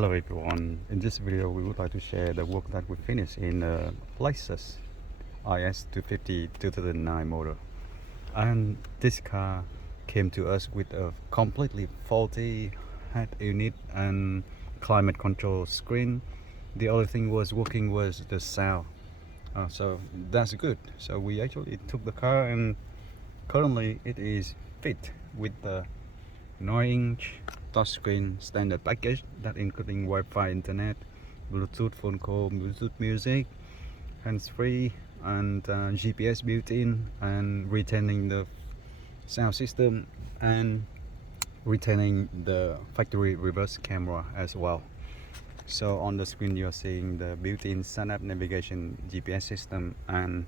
Hello everyone, in this video we would like to share the work that we finished in LEXUS IS250 2009 model. And this car came to us with a completely faulty head unit and climate control screen. The only thing was working was the sound, so that's good. So we actually took the car and currently it is fit with the 9-inch touchscreen standard package that including Wi-Fi, internet, Bluetooth phone call, Bluetooth music, hands-free, and GPS built-in, and retaining the sound system and retaining the factory reverse camera as well. So on the screen you're seeing the built-in sun-up navigation GPS system, and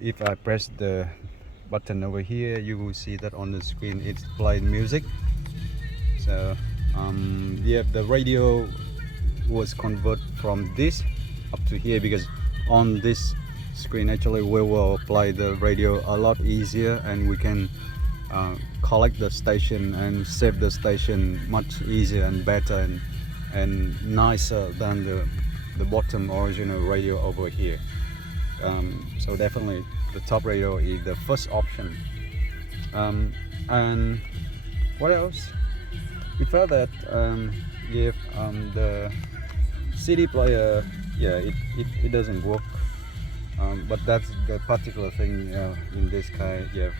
if I press the button over here, you will see that on the screen it's playing music. So yeah, the radio was converted from this up to here, because on this screen actually we will play the radio a lot easier, and we can collect the station and save the station much easier and better and nicer than the bottom original radio over here. So definitely the top radio is the first option. And what else? Before that, yeah, the CD player, yeah, it doesn't work, but that's the particular thing in this car. Yeah,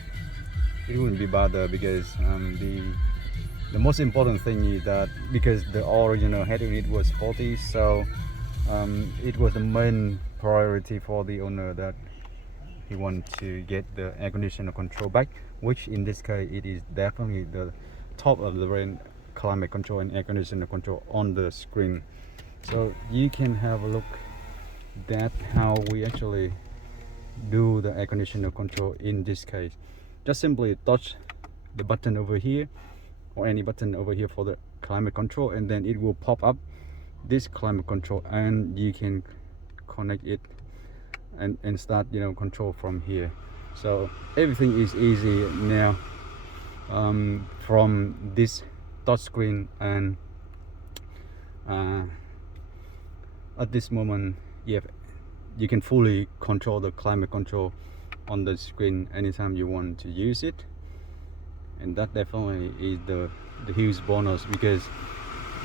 it wouldn't be bothered, because the most important thing is that because the original head unit was faulty, so it was the main priority for the owner that he wanted to get the air conditioner control back, which in this case it is definitely the top of the range climate control and air conditioner control on the screen. So you can have a look at how we actually do the air conditioner control in this case. Just simply touch the button over here, or any button over here for the climate control, and then it will pop up this climate control, and you can connect it and start, you know, control from here. So everything is easy now from this touch screen, and at this moment, yeah, you can fully control the climate control on the screen anytime you want to use it. And that definitely is the huge bonus, because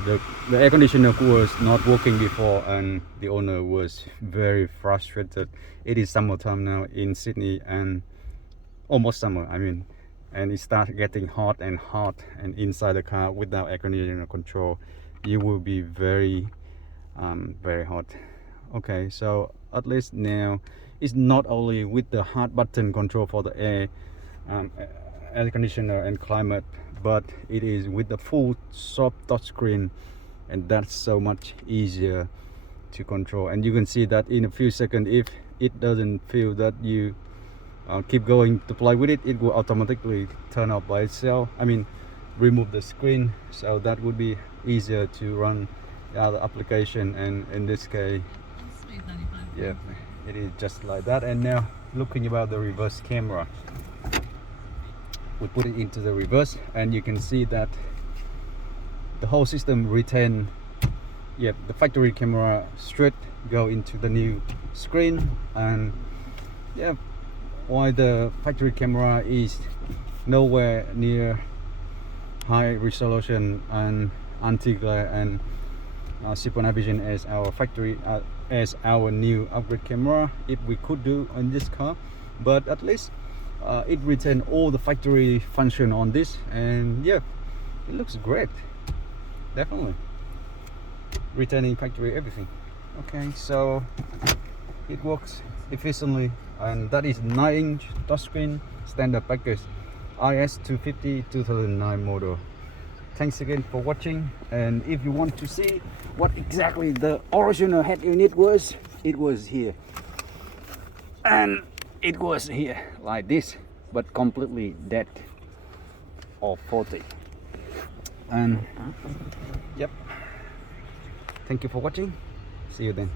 the air conditioner was not working before and the owner was very frustrated. It is summertime now in Sydney, and almost summer, I mean, and it starts getting hot and inside the car without air conditioner control you will be very very hot. Okay, so at least now it's not only with the hard button control for the air conditioner and climate, but it is with the full soft touch screen, and that's so much easier to control. And you can see that in a few seconds, if it doesn't feel that you keep going to play with it, it will automatically turn off by itself. I mean, remove the screen, so that would be easier to run the other application. And in this case, yeah, it is just like that. And now looking about the reverse camera, we put it into the reverse, and you can see that the whole system retain, yeah, the factory camera straight go into the new screen. And yeah, while the factory camera is nowhere near high resolution and anti-glare and super night vision as our factory as our new upgrade camera, if we could do on this car, but at least it retains all the factory function on this, and yeah, it looks great. Definitely retaining factory everything. Okay, so it works efficiently, and that is 9-inch touchscreen standard package IS250 2009 model. Thanks again for watching, and if you want to see what exactly the original head unit was, it was here, and it was here like this, but completely dead or faulty. And yep, thank you for watching. See you then.